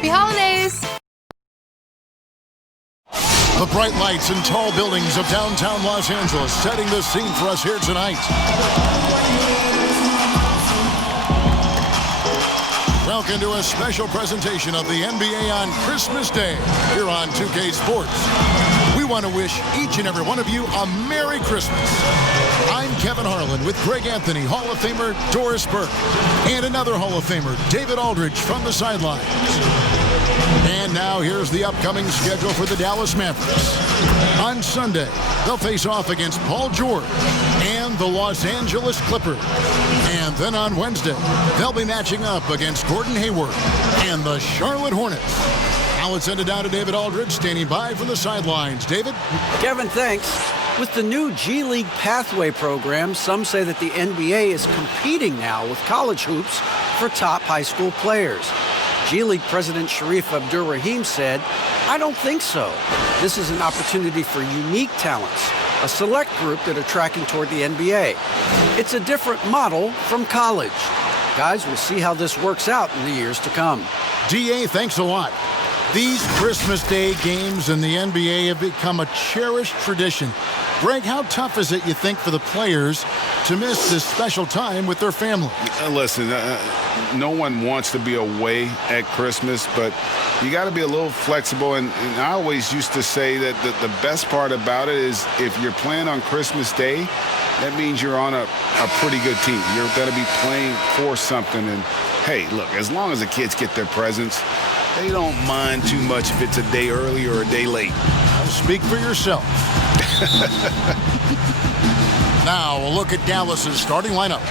Happy holidays! The bright lights and tall buildings of downtown Los Angeles setting the scene for us here tonight. Welcome to a special presentation of the NBA on Christmas Day here on 2K Sports. We want to wish each and every one of you a Merry Christmas. I'm Kevin Harlan with Greg Anthony, Hall of Famer Doris Burke, and another Hall of Famer, David Aldridge, from the sidelines. And now here's the upcoming schedule for the Dallas Mavericks. On Sunday, they'll face off against Paul George and the Los Angeles Clippers. And then on Wednesday, they'll be matching up against Gordon Hayward and the Charlotte Hornets. Now let's send it down to David Aldridge, standing by from the sidelines. David? Kevin, thanks. With the new G League Pathway program, some say that the NBA is competing now with college hoops for top high school players. G League President Sharif Abdur-Rahim said, "I don't think so. This is an opportunity for unique talents, a select group that are tracking toward the NBA. It's a different model from college. Guys, we'll see how this works out in the years to come." DA, thanks a lot. These Christmas Day games in the NBA have become a cherished tradition. Greg, how tough is it, you think, for the players to miss this special time with their family? Listen, no one wants to be away at Christmas, but you got to be a little flexible. And I always used to say that the best part about it is if you're playing on Christmas Day, that means you're on a pretty good team. You're going to be playing for something. And, hey, look, as long as the kids get their presents, they don't mind too much if it's a day early or a day late. Speak for yourself. Now, a look at Dallas's starting lineup.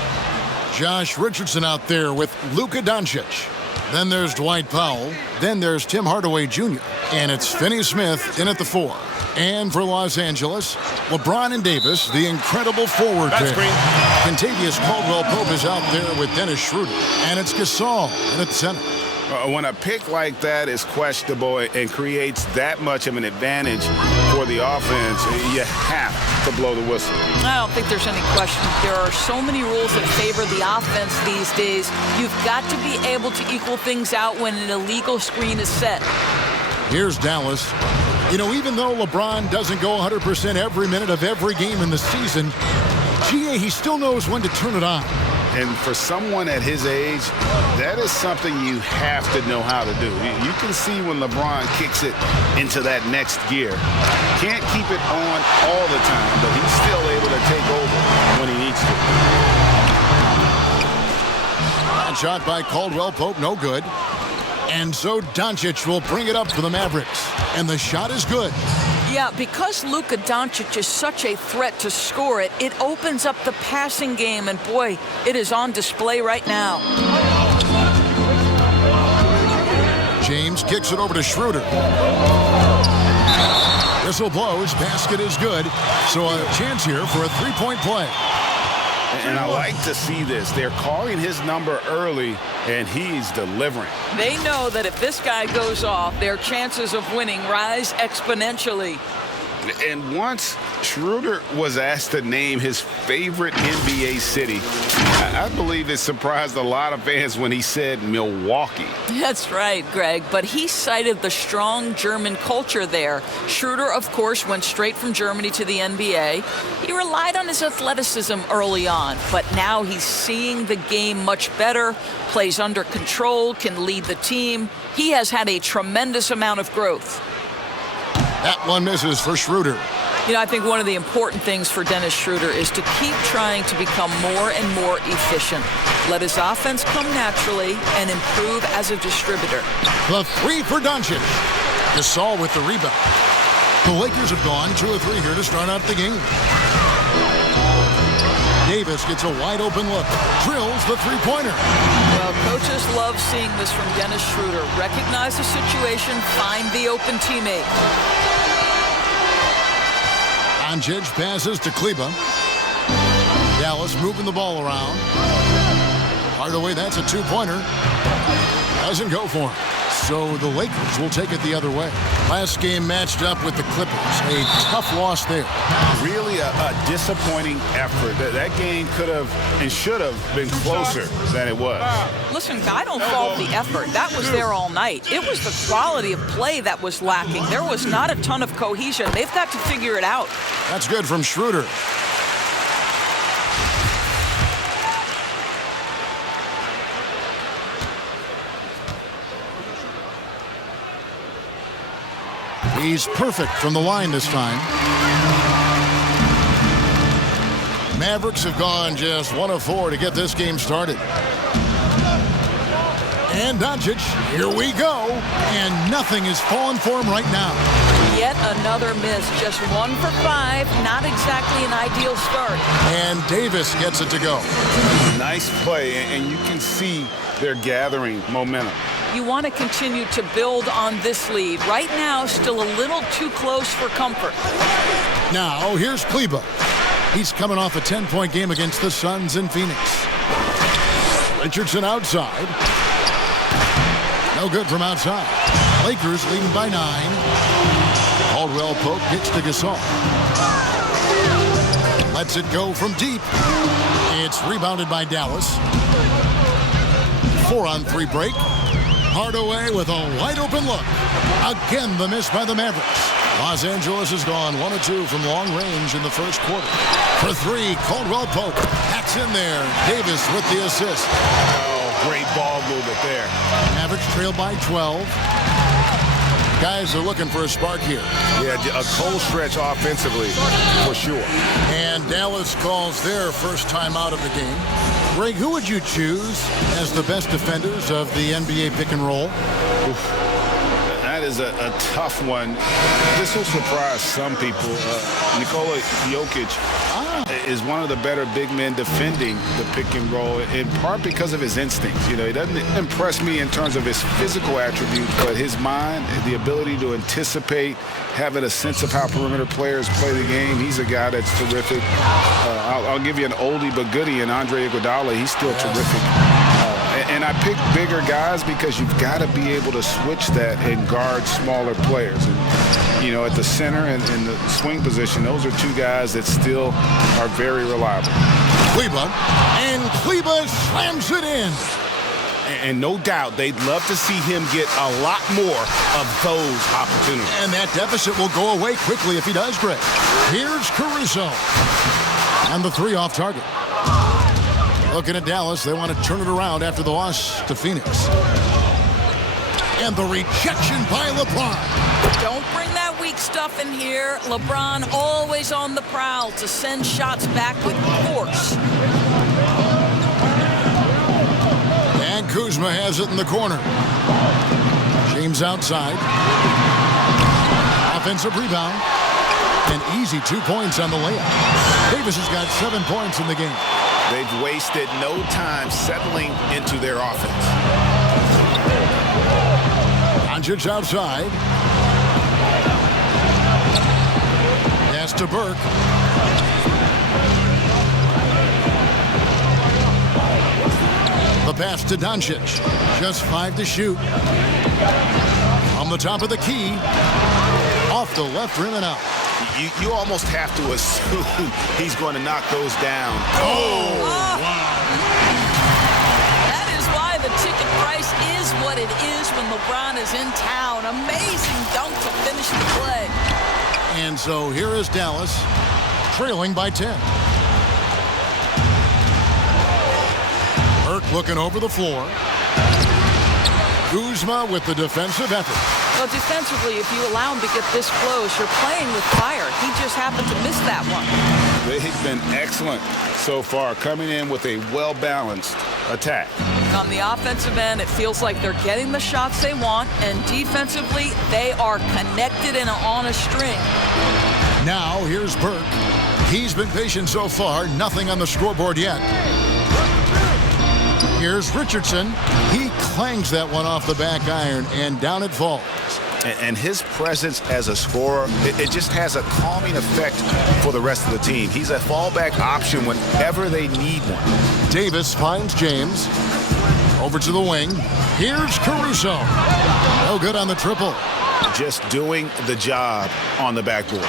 Josh Richardson out there with Luka Doncic. Then there's Dwight Powell. Then there's Tim Hardaway Jr. And it's Finney Smith in at the 4. And for Los Angeles, LeBron and Davis, the incredible forward pair. Contavious Caldwell-Pope is out there with Dennis Schroeder. And it's Gasol in at the center. When a pick like that is questionable and creates that much of an advantage for the offense, you have to blow the whistle. I don't think there's any question. There are so many rules that favor the offense these days. You've got to be able to equal things out when an illegal screen is set. Here's Dallas. You know, even though LeBron doesn't go 100% every minute of every game in the season, he still knows when to turn it on. And for someone at his age, that is something you have to know how to do. You can see when LeBron kicks it into that next gear. Can't keep it on all the time, but he's still able to take over when he needs to. That shot by Caldwell-Pope, no good. And so Doncic will bring it up for the Mavericks. And the shot is good. Yeah, because Luka Doncic is such a threat to score it, it opens up the passing game, and boy, it is on display right now. James kicks it over to Schroeder. Whistle blows, basket is good, so a chance here for a three-point play. And I like to see this. They're calling his number early, and he's delivering. They know that if this guy goes off, their chances of winning rise exponentially. And once Schroeder was asked to name his favorite NBA city, I believe it surprised a lot of fans when he said Milwaukee. That's right, Greg, but he cited the strong German culture there. Schroeder, of course, went straight from Germany to the NBA. He relied on his athleticism early on, but now he's seeing the game much better, plays under control, can lead the team. He has had a tremendous amount of growth. That one misses for Schroeder. You know, I think one of the important things for Dennis Schroeder is to keep trying to become more and more efficient. Let his offense come naturally and improve as a distributor. The 3 for Doncic. Gasol with the rebound. The Lakers have gone 2 or 3 here to start out the game. Davis gets a wide open look. Drills the three-pointer. Well, coaches love seeing this from Dennis Schroeder. Recognize the situation, find the open teammate. Doncic passes to Kleba. Dallas moving the ball around. Hardaway, that's a 2-pointer. Doesn't go for him. so the Lakers will take it the other way. Last game matched up with the Clippers. A tough loss there. Really a disappointing effort. That game could have and should have been closer than it was. Listen, I don't fault the effort. That was there all night. It was the quality of play that was lacking. There was not a ton of cohesion. They've got to figure it out. That's good from Schroeder. He's perfect from the line this time. Mavericks have gone just 1 of 4 to get this game started. And Doncic, here we go. And nothing is falling for him right now. Yet another miss, just 1 for 5. Not exactly an ideal start. And Davis gets it to go. Nice play, and you can see they're gathering momentum. You want to continue to build on this lead. Right now, still a little too close for comfort. Now, here's Kleba. He's coming off a 10-point game against the Suns in Phoenix. Richardson outside. No good from outside. Lakers leading by 9. Caldwell Pope kicks to Gasol. Lets it go from deep. It's rebounded by Dallas. 4-on-3 break. Hardaway with a wide-open look. Again, the miss by the Mavericks. Los Angeles has gone 1 of 2 from long range in the first quarter. For 3, Caldwell Pope hacks in there. Davis with the assist. Oh, great ball movement there. Mavericks trail by 12. Guys are looking for a spark here. Yeah, a cold stretch offensively, for sure. And Dallas calls their first time out of the game. Greg, who would you choose as the best defenders of the NBA pick and roll? Oof. That is a tough one. This will surprise some people. Nikola Jokic is one of the better big men defending the pick and roll, in part because of his instincts. You know, he doesn't impress me in terms of his physical attributes, but his mind, the ability to anticipate, having a sense of how perimeter players play the game. He's a guy that's terrific. I'll give you an oldie but goodie in Andre Iguodala. He's still terrific. And I pick bigger guys because you've got to be able to switch that and guard smaller players. And, you know, at the center and in the swing position, those are 2 guys that still are very reliable. Kleba, and Kleba slams it in. And no doubt they'd love to see him get a lot more of those opportunities. And that deficit will go away quickly if he does, Greg. Here's Caruso. And the 3 off target. Looking at Dallas, they want to turn it around after the loss to Phoenix. And the rejection by LeBron. Don't bring that weak stuff in here. LeBron always on the prowl to send shots back with force. And Kuzma has it in the corner. James outside. Offensive rebound. An easy 2 points on the layup. Davis has got 7 points in the game. They've wasted no time settling into their offense. Doncic outside. Pass to Burke. The pass to Doncic. Just 5 to shoot. On the top of the key. Off the left rim and out. You almost have to assume he's going to knock those down. Oh, wow. That is why the ticket price is what it is when LeBron is in town. Amazing dunk to finish the play. And so here is Dallas, trailing by 10. Burke looking over the floor. Kuzma with the defensive effort. Well, defensively, if you allow him to get this close, you're playing with fire. He just happened to miss that one. They've been excellent so far, coming in with a well-balanced attack. On the offensive end, it feels like they're getting the shots they want, and defensively, they are connected and on a string. Now, here's Burke. He's been patient so far, nothing on the scoreboard yet. Here's Richardson. He clangs that one off the back iron, and down it falls. And his presence as a scorer, it just has a calming effect for the rest of the team. He's a fallback option whenever they need one. Davis finds James. Over to the wing. Here's Caruso. No good on the triple. Just doing the job on the backboard.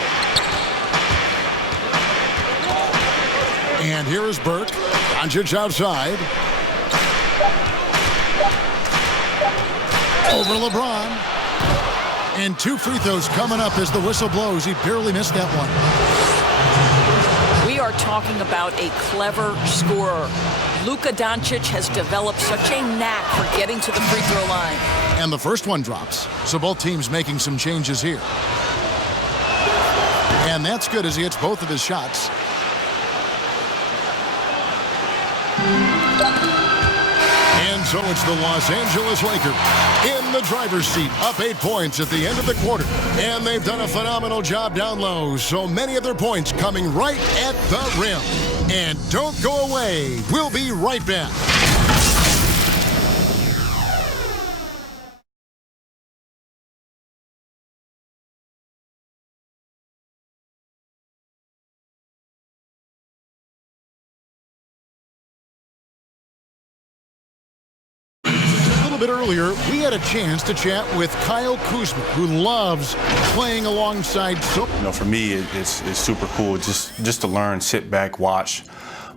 And here is Burke. Doncic outside. Over LeBron. And 2 free throws coming up as the whistle blows. He barely missed that one. We are talking about a clever scorer. Luka Doncic has developed such a knack for getting to the free throw line. And the first one drops. So both teams making some changes here. And that's good as he hits both of his shots. And so it's the Los Angeles Lakers in the driver's seat, up 8 points at the end of the quarter. And they've done a phenomenal job down low. So many of their points coming right at the rim. And don't go away. We'll be right back. Bit earlier, we had a chance to chat with Kyle Kuzma, who loves playing alongside. For me, it's super cool just to learn, sit back, watch,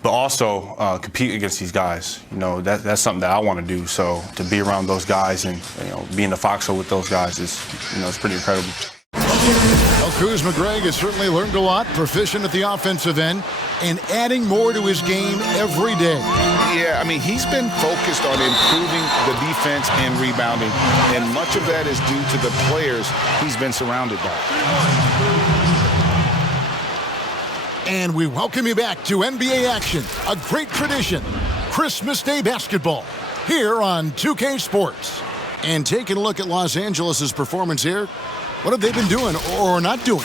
but also compete against these guys. That's something that I want to do. So to be around those guys and be in the foxhole with those guys is it's pretty incredible. Well, Kuzma, Greg, has certainly learned a lot, proficient at the offensive end, and adding more to his game every day. Yeah, I mean, he's been focused on improving the defense and rebounding, and much of that is due to the players he's been surrounded by. And we welcome you back to NBA action, a great tradition, Christmas Day basketball, here on 2K Sports. And taking a look at Los Angeles' performance here, what have they been doing or not doing?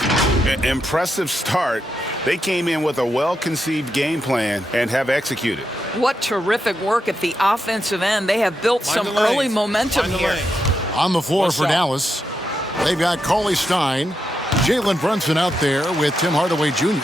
Impressive start. They came in with a well-conceived game plan and have executed. What terrific work at the offensive end. They have built some early momentum here. On the floor for Dallas, they've got Cauley Stein, Jalen Brunson out there with Tim Hardaway Jr.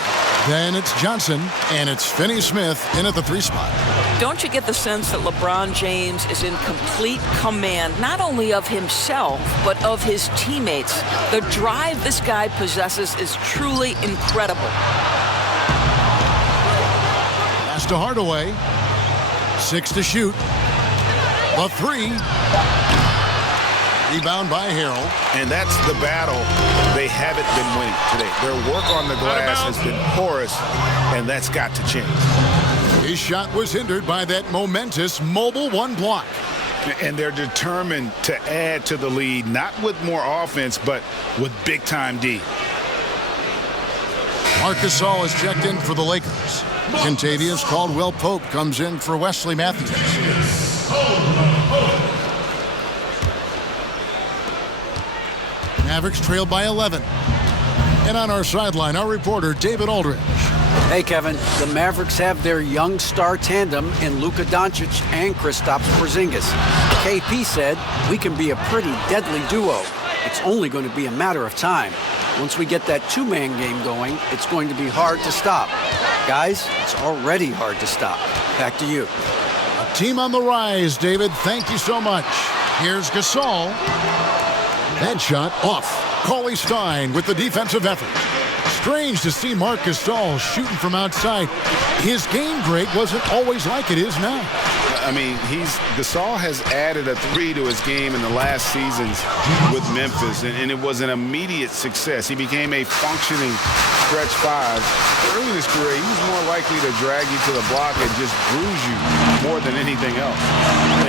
Then it's Johnson, and it's Finney-Smith in at the 3 spot. Don't you get the sense that LeBron James is in complete command, not only of himself, but of his teammates? The drive this guy possesses is truly incredible. Pass to Hardaway. 6 to shoot. The 3. Rebound by Harrell. And that's the battle they haven't been winning today. Their work on the glass has been porous, and that's got to change. His shot was hindered by that momentous mobile 1 block. And they're determined to add to the lead, not with more offense, but with big-time D. Marc Gasol is checked in for the Lakers. Kentavious Caldwell-Pope comes in for Wesley Matthews. Mavericks trailed by 11. And on our sideline, our reporter, David Aldridge. Hey, Kevin, the Mavericks have their young star tandem in Luka Doncic and Kristaps Porzingis. KP said, we can be a pretty deadly duo. It's only going to be a matter of time. Once we get that 2-man game going, it's going to be hard to stop. Guys, it's already hard to stop. Back to you. A team on the rise, David. Thank you so much. Here's Gasol. That shot off. Cauley Stein with the defensive effort. Strange to see Marc Gasol shooting from outside. His game, Greg, wasn't always like it is now. I mean, Gasol has added a 3 to his game in the last seasons with Memphis, and it was an immediate success. He became a functioning stretch 5. Early in his career, he was more likely to drag you to the block and just bruise you more than anything else.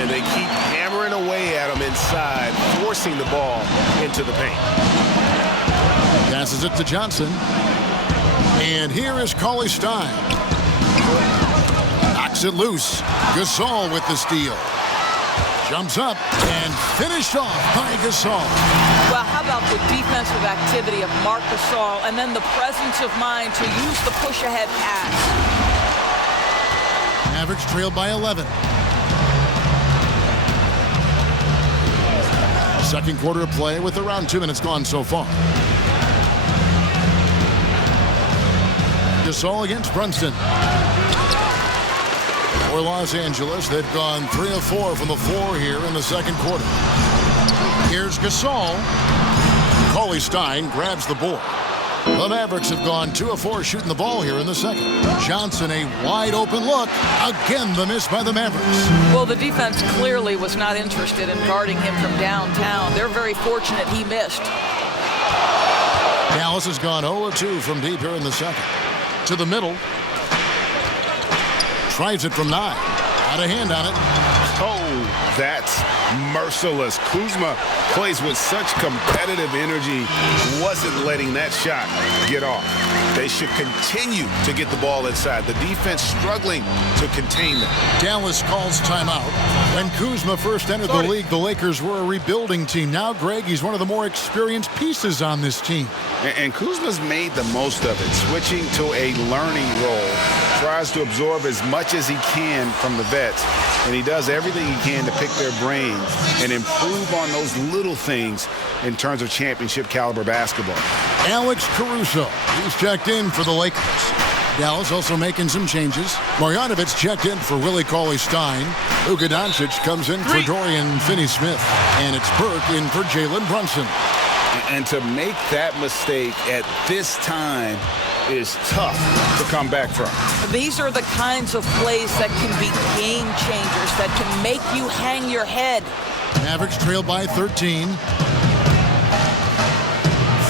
And they keep hammering away at him inside, forcing the ball into the paint. Passes it to Johnson. And here is Cauley Stein. Knocks it loose. Gasol with the steal. Jumps up and finished off by Gasol. Well, how about the defensive activity of Marc Gasol and then the presence of mind to use the push-ahead pass. Mavericks trailed by 11. Second quarter of play with around 2 minutes gone so far. Gasol against Brunson. For Los Angeles, they've gone 3 of 4 from the floor here in the second quarter. Here's Gasol. Cauley Stein grabs the board. The Mavericks have gone 2 of 4 shooting the ball here in the second. Johnson, a wide open look. Again, the miss by the Mavericks. Well, the defense clearly was not interested in guarding him from downtown. They're very fortunate he missed. Dallas has gone 0 of 2 from deep here in the second. To the middle. Tries it from 9. Out of hand on it. Oh, that's merciless. Kuzma plays with such competitive energy. Wasn't letting that shot get off. They should continue to get the ball inside. The defense struggling to contain them. Dallas calls timeout. When Kuzma first entered the league, the Lakers were a rebuilding team. Now, Greg, he's one of the more experienced pieces on this team. And Kuzma's made the most of it, switching to a learning role. Tries to absorb as much as he can from the vets. And he does everything he can to pick their brains and improve on those little things in terms of championship caliber basketball. Alex Caruso, he's checked in for the Lakers. Dallas also making some changes. Marjanovic checked in for Willie Cauley-Stein. Luka Doncic comes in for Dorian Finney-Smith. And it's Burke in for Jalen Brunson. And to make that mistake at this time is tough to come back from. These are the kinds of plays that can be game changers, that can make you hang your head. Mavericks trail by 13.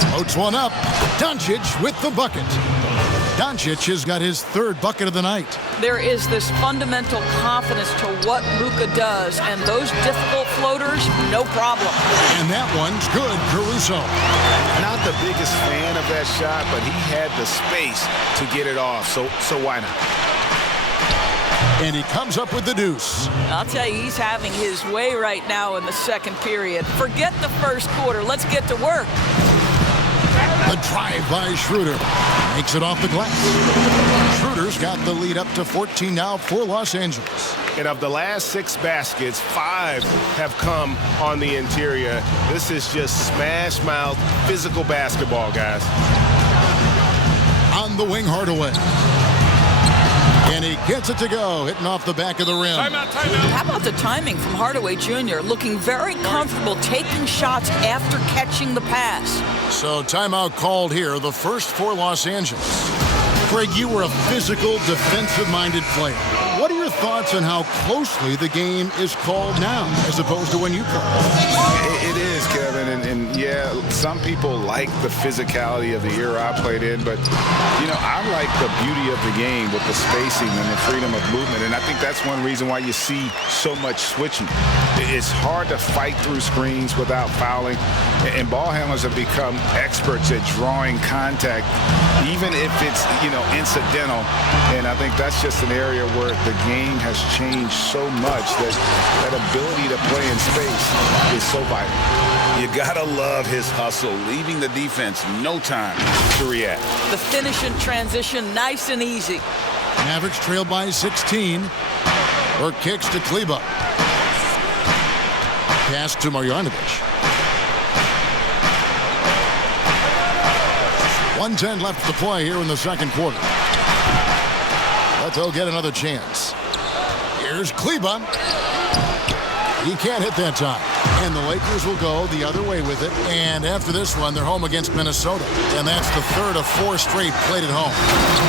Floats one up. Doncic with the bucket. Doncic has got his 3rd bucket of the night. There is this fundamental confidence to what Luka does, and those difficult floaters, no problem. And that one's good, Caruso. Not the biggest fan of that shot, but he had the space to get it off, so why not? And he comes up with the deuce. I'll tell you, he's having his way right now in the second period. Forget the first quarter. Let's get to work. The drive by Schroeder makes it off the glass. Schroeder's got the lead up to 14 now for Los Angeles. And of the last 6 baskets, 5 have come on the interior. This is just smash mouth physical basketball, guys. On the wing, Hardaway. And he gets it to go, hitting off the back of the rim. Timeout. How about the timing from Hardaway Jr., looking very comfortable taking shots after catching the pass. So timeout called here, the first for Los Angeles. Craig, you were a physical, defensive-minded player. What are your thoughts on how closely the game is called now as opposed to when you played? It is, Kevin, and yeah, some people like the physicality of the era I played in, but, you know, I like the beauty of the game with the spacing and the freedom of movement, and I think that's one reason why you see so much switching. It's hard to fight through screens without fouling, and ball handlers have become experts at drawing contact, even if it's, you know, incidental, and I think that's just an area where the game has changed so much that that ability to play in space is so vital. You gotta love his hustle, leaving the defense no time to react. The finish in transition, nice and easy. Mavericks trail by 16. Or kicks to Kleba. Pass to Marjanovic. 1:10 left to play here in the second quarter. But they'll get another chance. Here's Kleba. He can't hit that time. And the Lakers will go the other way with it. And after this one, they're home against Minnesota. And that's the 3rd of 4 straight played at home.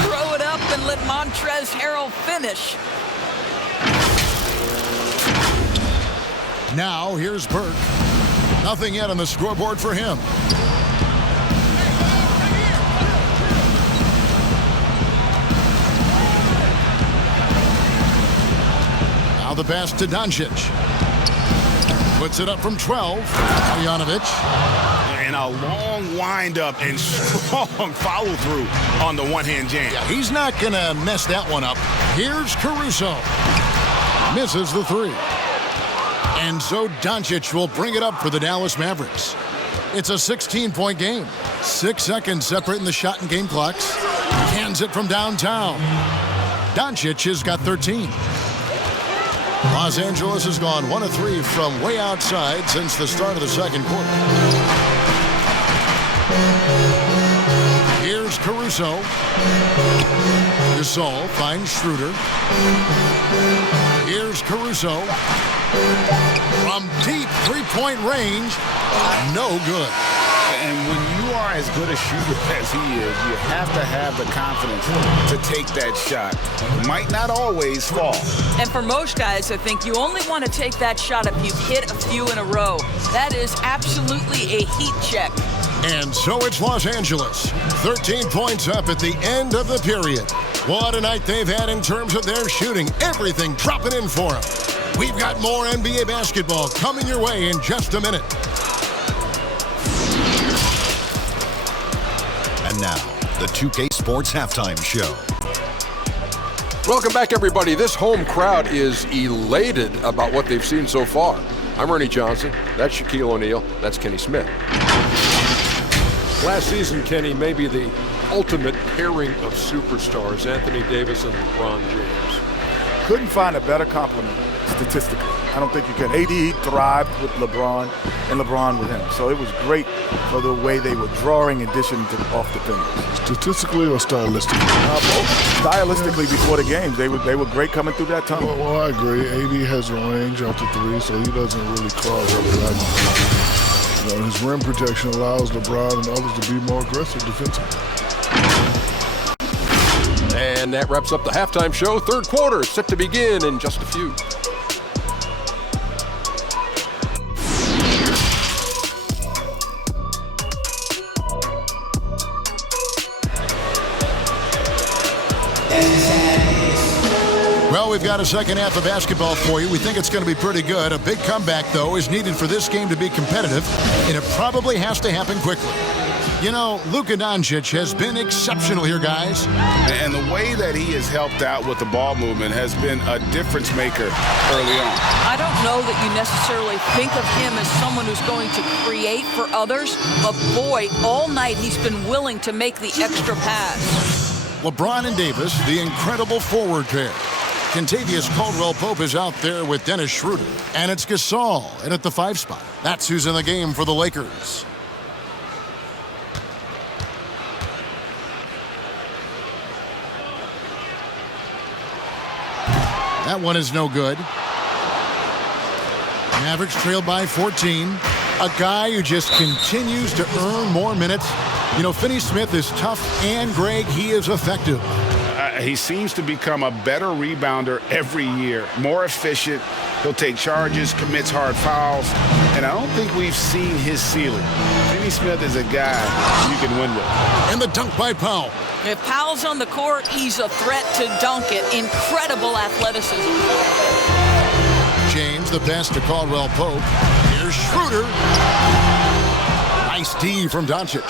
Throw it up and let Montrezl Harrell finish. Now, here's Burke. Nothing yet on the scoreboard for him. Now the pass to Doncic. Puts it up from 12. Marjanovic. And a long windup and strong follow-through on the one-hand jam. Yeah, he's not going to mess that one up. Here's Caruso. Misses the 3. And so Doncic will bring it up for the Dallas Mavericks. It's a 16-point game. 6 seconds separating the shot and game clocks. Hands it from downtown. Doncic has got 13. Los Angeles has gone 1 of 3 from way outside since the start of the second quarter. Here's Caruso. Gasol finds Schroeder. Here's Caruso. From deep three-point range, no good. And when you are as good a shooter as he is, you have to have the confidence to take that shot. It might not always fall. And for most guys, I think you only want to take that shot if you've hit a few in a row. That is absolutely a heat check. And so it's Los Angeles, 13 points up at the end of the period. What a night they've had in terms of their shooting. Everything dropping in for them. We've got more NBA basketball coming your way in just a minute. And now, the 2K Sports Halftime Show. Welcome back, everybody. This home crowd is elated about what they've seen so far. I'm Ernie Johnson. That's Shaquille O'Neal. That's Kenny Smith. Last season, Kenny, may be the ultimate pairing of superstars, Anthony Davis and LeBron James. Couldn't find a better compliment statistically. I don't think you can. AD thrived with LeBron and LeBron with him. So it was great for the way they were drawing addition to off the fingers. Statistically or stylistically? Both. Stylistically before the games, they were great coming through that tunnel. Well, I agree. AD has a range out to three, so he doesn't really cause up that. His rim protection allows LeBron and others to be more aggressive defensively. And that wraps up the halftime show. Third quarter set to begin in just a few. Well, we've got a second half of basketball for you. We think it's going to be pretty good. A big comeback, though, is needed for this game to be competitive, and it probably has to happen quickly. You know, Luka Doncic has been exceptional here, guys. And the way that he has helped out with the ball movement has been a difference maker early on. I don't know that you necessarily think of him as someone who's going to create for others, but boy, all night he's been willing to make the extra pass. LeBron and Davis, the incredible forward pair. Kentavious Caldwell-Pope is out there with Dennis Schroeder. And it's Gasol in at the 5 spot. That's who's in the game for the Lakers. That one is no good. Mavericks trailed by 14. A guy who just continues to earn more minutes. You know, Finney-Smith is tough, and Greg, he is effective. He seems to become a better rebounder every year, more efficient. He'll take charges, commits hard fouls, and I don't think we've seen his ceiling. Finney-Smith is a guy you can win with. And the dunk by Powell. If Powell's on the court, he's a threat to dunk it. Incredible athleticism. James, the pass to Caldwell-Pope. Here's Schroeder. Nice D from Doncic.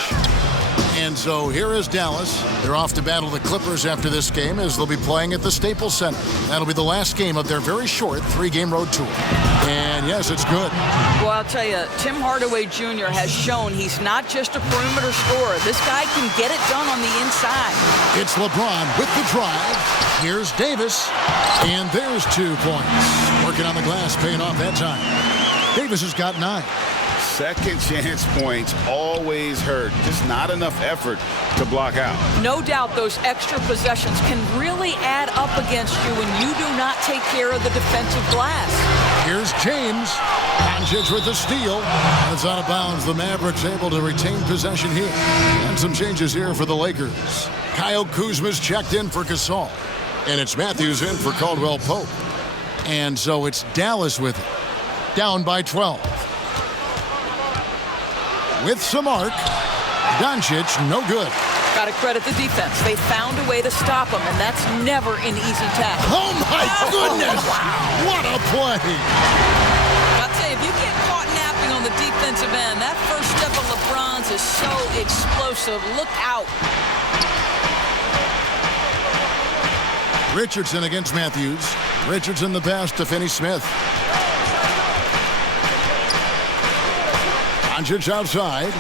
And so here is Dallas. They're off to battle the Clippers after this game as they'll be playing at the Staples Center. That'll be the last game of their very short 3-game road tour. And yes, it's good. Well, I'll tell you, Tim Hardaway Jr. has shown he's not just a perimeter scorer. This guy can get it done on the inside. It's LeBron with the drive. Here's Davis. And there's 2 points. Working on the glass, paying off that time. Davis has got 9. Second chance points always hurt. Just not enough effort to block out. No doubt those extra possessions can really add up against you when you do not take care of the defensive glass. Here's James. Doncic with the steal. It's out of bounds. The Mavericks able to retain possession here. And some changes here for the Lakers. Kyle Kuzma's checked in for Gasol. And it's Matthews in for Caldwell-Pope. And so it's Dallas with it. Down by 12. With some arc, Doncic, no good. Got to credit the defense. They found a way to stop him, and that's never an easy task. Oh, my goodness! What a play! I'll tell you, if you get caught napping on the defensive end, that first step of LeBron's is so explosive. Look out. Richardson against Matthews. Richardson the pass to Finney-Smith. Doncic outside.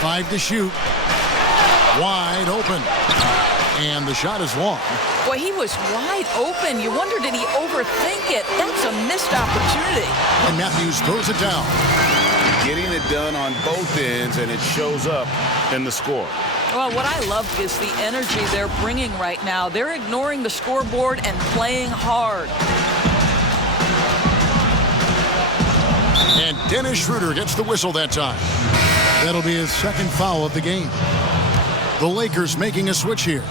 5 to shoot. Wide open. And the shot is long. Boy, he was wide open. You wonder, did he overthink it? That's a missed opportunity. And Matthews throws it down. getting it done on both ends, and it shows up in the score. Well, what I love is the energy they're bringing right now. They're ignoring the scoreboard and playing hard. And Dennis Schroeder gets the whistle that time. That'll be his second foul of the game. The Lakers making a switch here.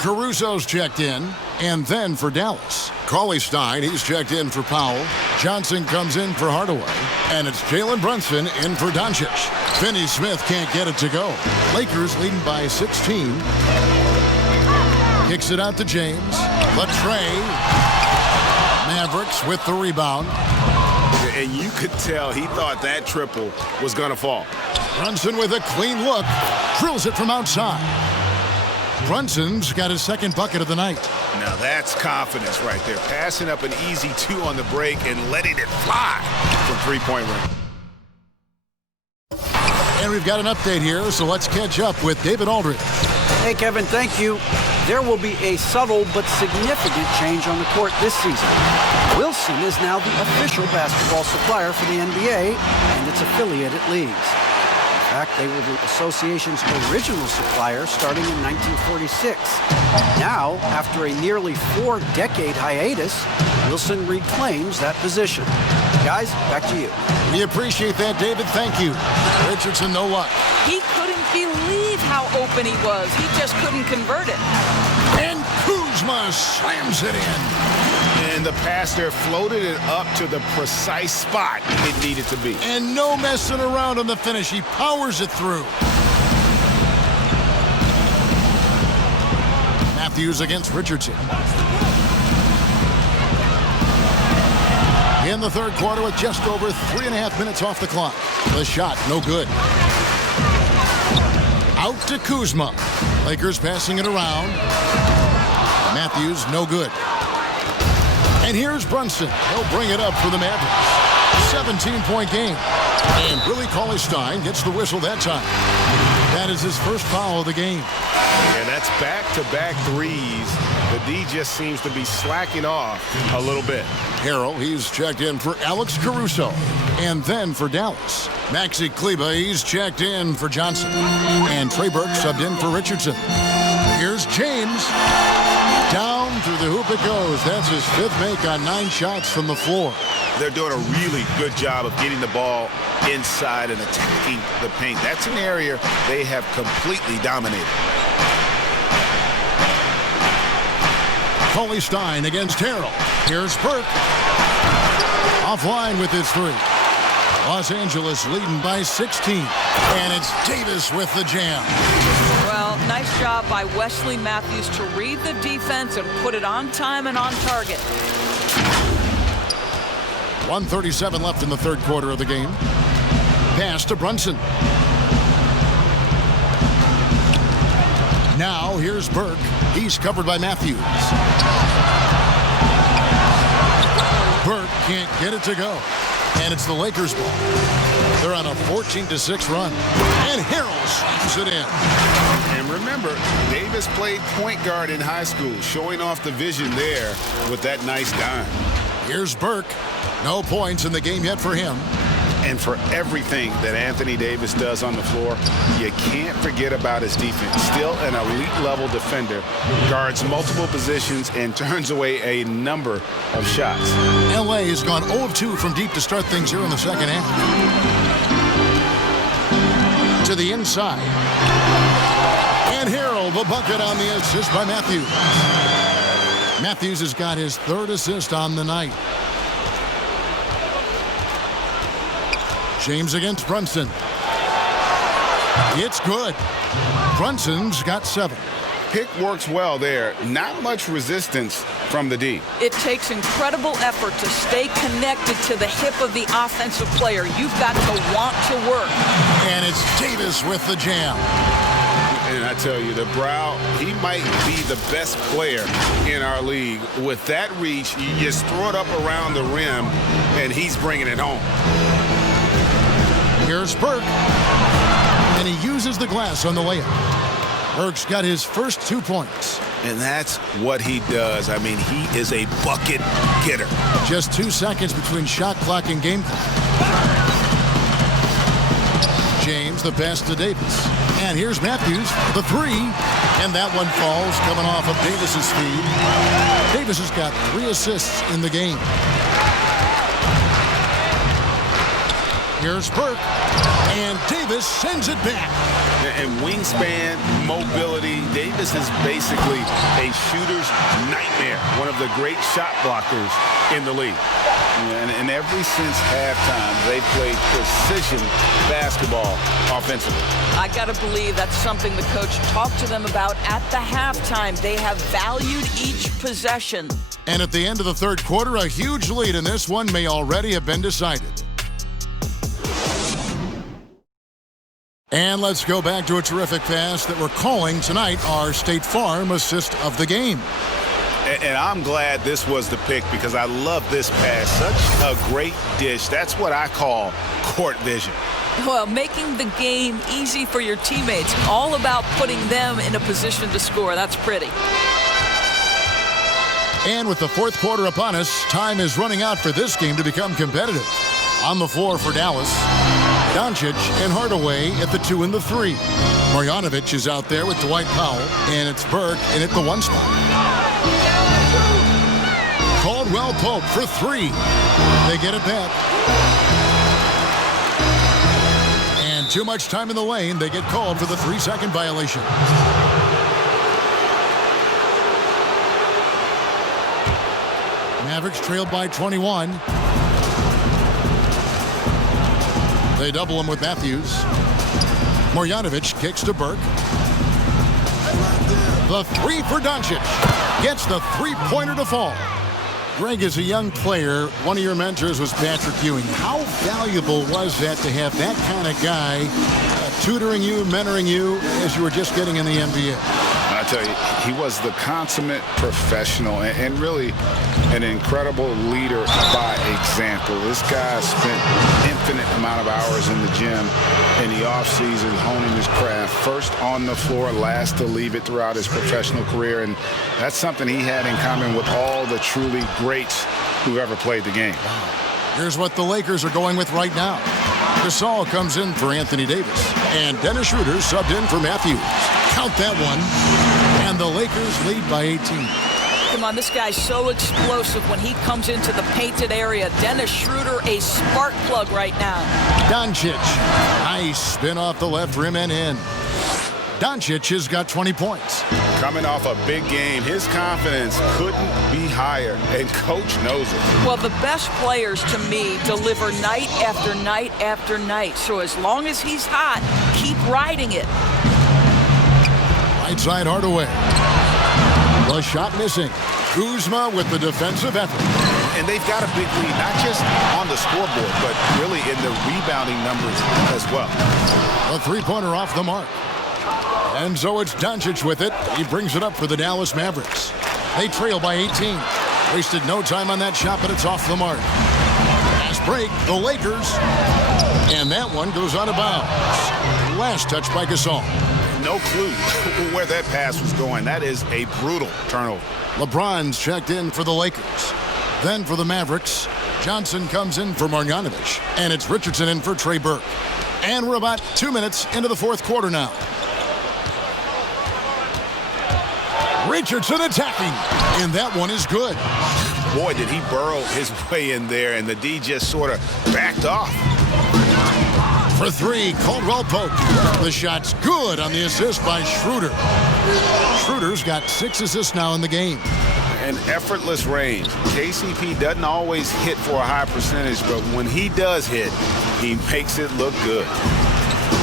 Caruso's checked in, and then for Dallas. Cauley-Stein, he's checked in for Powell. Johnson comes in for Hardaway. And it's Jalen Brunson in for Doncic. Finney-Smith can't get it to go. Lakers leading by 16. Kicks it out to James. Latrey. Mavericks with the rebound. And you could tell he thought that triple was going to fall. Brunson with a clean look. Drills it from outside. Brunson's got his second bucket of the night. Now that's confidence right there. Passing up an easy 2 on the break and letting it fly from three-point range. And we've got an update here, so let's catch up with David Aldridge. Hey, Kevin, thank you. There will be a subtle but significant change on the court this season. Wilson is now the official basketball supplier for the NBA and its affiliated leagues. In fact, they were the association's original supplier starting in 1946. Now, after a nearly 4-decade hiatus, Wilson reclaims that position. Guys, back to you. We appreciate that, David. Thank you. Richardson, no luck. He couldn't believe how open he was. He just couldn't convert it. And Kuzma slams it in. And the pass there floated it up to the precise spot it needed to be. And no messing around on the finish. He powers it through. Matthews against Richardson. In the third quarter with just over 3.5 minutes off the clock. The shot, no good. Out to Kuzma. Lakers passing it around. Matthews, no good. And here's Brunson. He'll bring it up for the Mavericks. 17-point game. And Willie Cauley-Stein gets the whistle that time. That is his first foul of the game. And that's back-to-back threes. The D just seems to be slacking off a little bit. Harrell, he's checked in for Alex Caruso. And then for Dallas. Maxi Kleber, he's checked in for Johnson. And Trey Burke subbed in for Richardson. Here's James. Down through the hoop it goes. That's his 5th make on 9 shots from the floor. They're doing a really good job of getting the ball inside and attacking the paint. That's an area they have completely dominated. Cauley-Stein against Harrell. Here's Burke. Offline with his 3. Los Angeles leading by 16. And it's Davis with the jam. Well, nice job by Wesley Matthews to read the defense and put it on time and on target. 1:37 left in the third quarter of the game. Pass to Brunson. Now here's Burke. He's covered by Matthews. Burke can't get it to go. And it's the Lakers ball. They're on a 14-6 run. And Harrell slams it in. And remember, Davis played point guard in high school, showing off the vision there with that nice dime. Here's Burke. No points in the game yet for him. And for everything that Anthony Davis does on the floor, you can't forget about his defense. Still an elite-level defender, guards multiple positions, and turns away a number of shots. L.A. has gone 0 of 2 from deep to start things here in the second half. To the inside. And Harrell, the bucket on the assist by Matthews. Matthews has got his 3rd assist on the night. James against Brunson. It's good. Brunson's got 7. Pick works well there. Not much resistance from the D. It takes incredible effort to stay connected to the hip of the offensive player. You've got to want to work. And it's Davis with the jam. And I tell you, the Brow, he might be the best player in our league. With that reach, you just throw it up around the rim, and he's bringing it home. Here's Burke. And he uses the glass on the layup. Burke's got his first 2 points. And that's what he does. I mean, he is a bucket getter. Just 2 seconds between shot clock and game clock. James, the pass to Davis. And here's Matthews, the three. And that one falls, coming off of Davis's feed. Davis has got 3 assists in the game. Here's Burke. And Davis sends it back. And wingspan, mobility, Davis is basically a shooter's nightmare. One of the great shot blockers in the league. And ever since halftime, they've played precision basketball offensively. I got to believe that's something the coach talked to them about at the halftime. They have valued each possession. And at the end of the third quarter, a huge lead in this one may already have been decided. And let's go back to a terrific pass that we're calling tonight our State Farm assist of the game. And I'm glad this was the pick because I love this pass. Such a great dish. That's what I call court vision. Well, making the game easy for your teammates. All about putting them in a position to score. That's pretty. And with the fourth quarter upon us, time is running out for this game to become competitive. On the floor for Dallas, Doncic and Hardaway at the 2 and the 3. Marjanovic is out there with Dwight Powell, and it's Burke in at the 1 spot. Caldwell Pope for 3. They get it back. And too much time in the lane. They get called for the 3-second violation. Mavericks trailed by 21. They double him with Matthews. Marjanovic kicks to Burke. The 3 for Doncic. Gets the 3-pointer to fall. Greg, as a young player, one of your mentors was Patrick Ewing. How valuable was that to have that kind of guy tutoring you, mentoring you as you were just getting in the NBA? I tell you, he was the consummate professional and really an incredible leader by example. This guy spent infinite amount of hours in the gym in the offseason honing his craft. First on the floor, last to leave it throughout his professional career. And that's something he had in common with all the truly greats who've ever played the game. Here's what the Lakers are going with right now. Gasol comes in for Anthony Davis. And Dennis Schroeder subbed in for Matthews. Count that one. And the Lakers lead by 18. Come on, this guy's so explosive when he comes into the painted area. Dennis Schroeder, a spark plug right now. Doncic. Nice spin off the left rim and in. Doncic has got 20 points. Coming off a big game, his confidence couldn't be higher, and coach knows it. Well, the best players, to me, deliver night after night after night. So as long as he's hot, keep riding it. Right side Hardaway. The shot missing. Kuzma with the defensive effort. And they've got a big lead, not just on the scoreboard, but really in the rebounding numbers as well. A 3-pointer off the mark. And so it's Doncic with it. He brings it up for the Dallas Mavericks. They trail by 18. Wasted no time on that shot, but it's off the mark. Fast break, the Lakers. And that one goes out of bounds. Last touch by Gasol. No clue where that pass was going. That is a brutal turnover. LeBron's checked in for the Lakers. Then for the Mavericks, Johnson comes in for Marjanovic. And it's Richardson in for Trey Burke. And we're about 2 minutes into the fourth quarter now. Richardson attacking, and that one is good. Boy, did he burrow his way in there, and the D just sort of backed off. For 3, Caldwell Pope. The shot's good on the assist by Schroeder. Schroeder's got 6 assists now in the game. An effortless range. KCP doesn't always hit for a high percentage, but when he does hit, he makes it look good.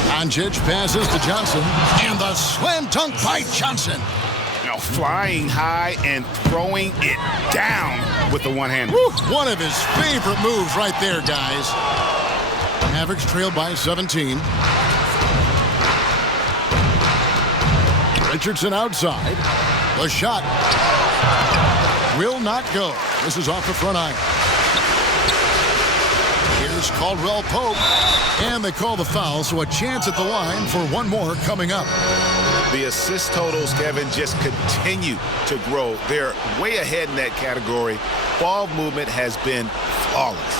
Doncic passes to Johnson, and the slam dunk by Johnson. Flying high and throwing it down with the one hand. One of his favorite moves right there, guys. Mavericks trailed by 17. Richardson outside. The shot will not go. This is off the front iron. Here's Caldwell Pope. And they call the foul, so a chance at the line for one more coming up. The assist totals, Kevin, just continue to grow. They're way ahead in that category. Ball movement has been flawless.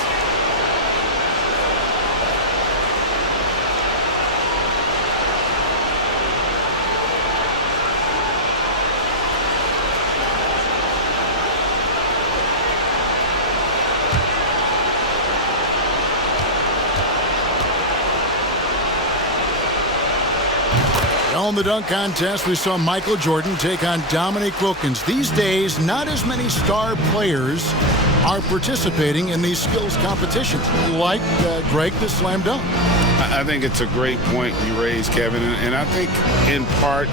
Well, in the dunk contest, we saw Michael Jordan take on Dominique Wilkins. These days, not as many star players are participating in these skills competitions, like Greg, the slam dunk. I think it's a great point you raised, Kevin, and I think in part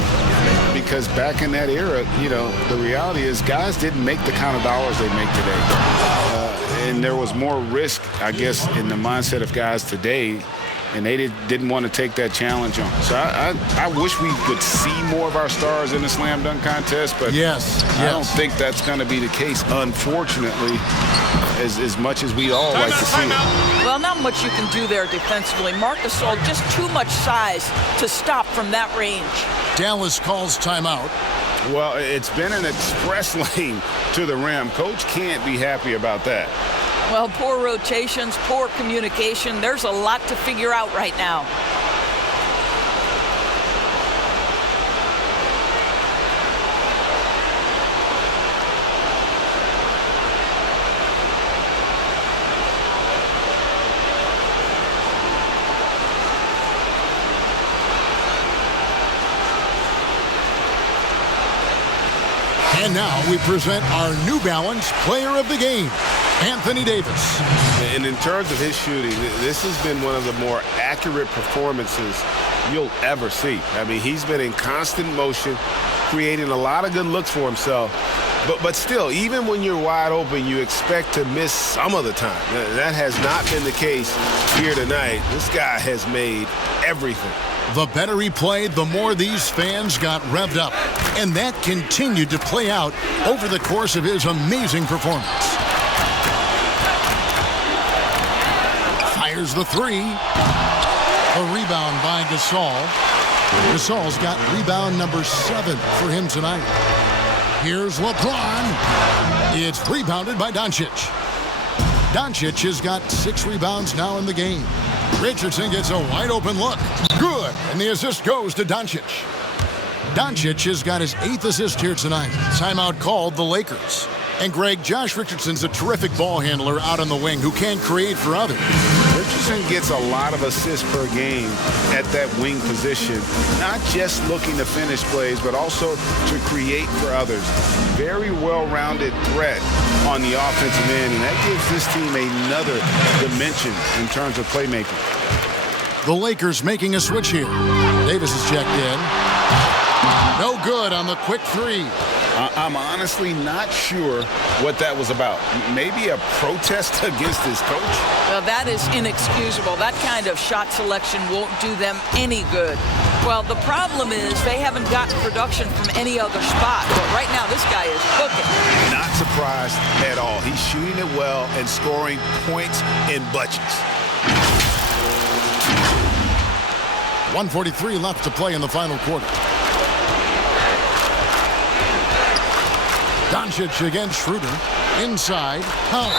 because back in that era, you know, the reality is guys didn't make the kind of dollars they make today. And there was more risk, I guess, in the mindset of guys today, and they didn't want to take that challenge on. So I wish we would see more of our stars in the slam dunk contest, but I don't think that's going to be the case, unfortunately, as much as we all like to see it. Well, not much you can do there defensively. Marc Gasol, just too much size to stop from that range. Dallas calls timeout. Well, it's been an express lane to the rim. Coach can't be happy about that. Well, poor rotations, poor communication. There's a lot to figure out right now. And now we present our New Balance Player of the Game, Anthony Davis. And in terms of his shooting, this has been one of the more accurate performances you'll ever see. I mean, he's been in constant motion, creating a lot of good looks for himself. But still, even when you're wide open, you expect to miss some of the time. That has not been the case here tonight. This guy has made everything. The better he played, the more these fans got revved up. And that continued to play out over the course of his amazing performance. Fires the three. A rebound by Gasol. Gasol's got rebound number 7 for him tonight. Here's LeBron. It's rebounded by Doncic. Doncic has got 6 rebounds now in the game. Richardson gets a wide open look. Good. And the assist goes to Doncic. Doncic has got his 8th assist here tonight. Timeout called the Lakers. And Greg, Josh Richardson's a terrific ball handler out on the wing who can create for others. Richardson gets a lot of assists per game at that wing position, not just looking to finish plays, but also to create for others. Very well-rounded threat on the offensive end, and that gives this team another dimension in terms of playmaking. The Lakers making a switch here. Davis is checked in. No good on the quick three. I'm honestly not sure what that was about. Maybe a protest against his coach? Well, that is inexcusable. That kind of shot selection won't do them any good. Well, the problem is they haven't gotten production from any other spot. But right now, this guy is cooking. Not surprised at all. He's shooting it well and scoring points in bunches. 1:43 left to play in the final quarter. Doncic against Schroeder. Inside. Powell.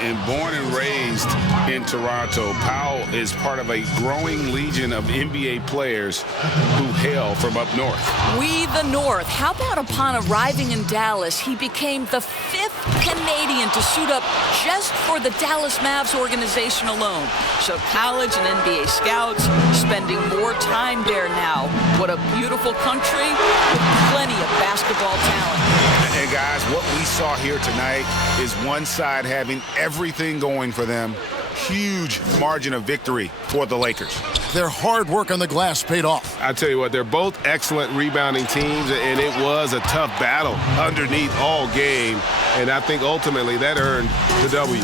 And born and raised in Toronto, Powell is part of a growing legion of NBA players who hail from up north. We the North. How about upon arriving in Dallas, he became the 5th Canadian to suit up just for the Dallas Mavs organization alone. So college and NBA scouts spending more time there now. What a beautiful country with plenty of basketball talent. And guys, what we saw here tonight is one side having everything going for them. Huge margin of victory for the Lakers. Their hard work on the glass paid off. I tell you what, they're both excellent rebounding teams, and it was a tough battle underneath all game. And I think ultimately that earned the W.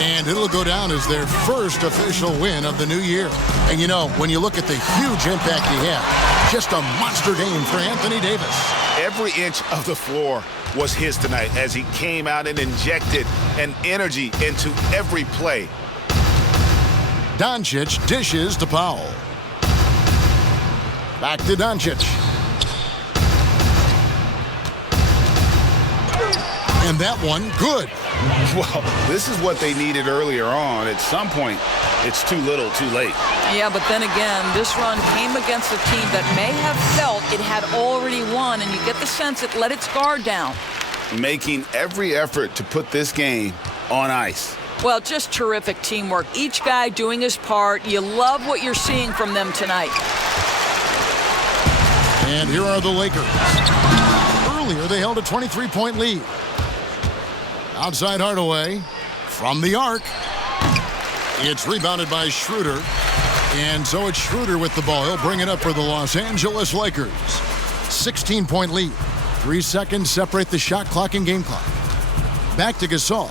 And it'll go down as their first official win of the new year. And you know, when you look at the huge impact he had, just a monster game for Anthony Davis. Every inch of the floor was his tonight as he came out and injected an energy into every play. Doncic dishes to Powell. Back to Doncic. And that one, good. Well, this is what they needed earlier on. At some point, it's too little, too late. Yeah, but then again, this run came against a team that may have felt it had already won, and you get the sense it let its guard down. Making every effort to put this game on ice. Well, just terrific teamwork. Each guy doing his part. You love what you're seeing from them tonight. And here are the Lakers. Earlier, they held a 23-point lead. Outside Hardaway from the arc. It's rebounded by Schroeder. And so it's Schroeder with the ball. He'll bring it up for the Los Angeles Lakers. 16-point lead. 3 seconds separate the shot clock and game clock. Back to Gasol.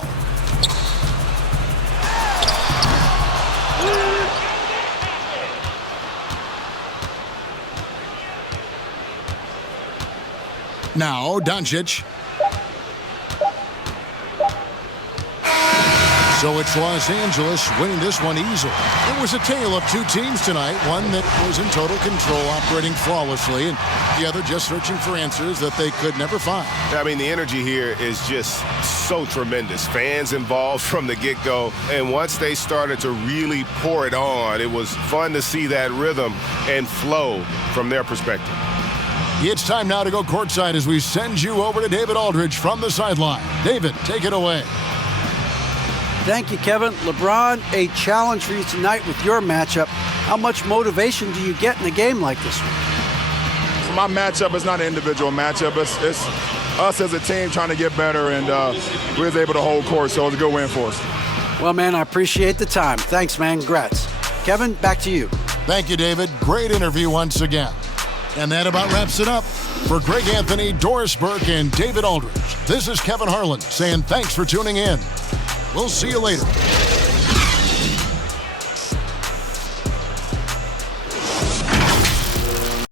Now, Doncic. So it's Los Angeles winning this one easily. It was a tale of two teams tonight, one that was in total control, operating flawlessly, and the other just searching for answers that they could never find. I mean, the energy here is just so tremendous. Fans involved from the get-go, and once they started to really pour it on, it was fun to see that rhythm and flow from their perspective. It's time now to go courtside as we send you over to David Aldridge from the sideline. David, take it away. Thank you, Kevin. LeBron, a challenge for you tonight with your matchup. How much motivation do you get in a game like this one? My matchup is not an individual matchup. It's us as a team trying to get better, and we was able to hold court, so it was a good win for us. Well, man, I appreciate the time. Thanks, man. Congrats. Kevin, back to you. Thank you, David. Great interview once again. And that about wraps it up. For Greg Anthony, Doris Burke, and David Aldridge, this is Kevin Harlan saying thanks for tuning in. We'll see you later.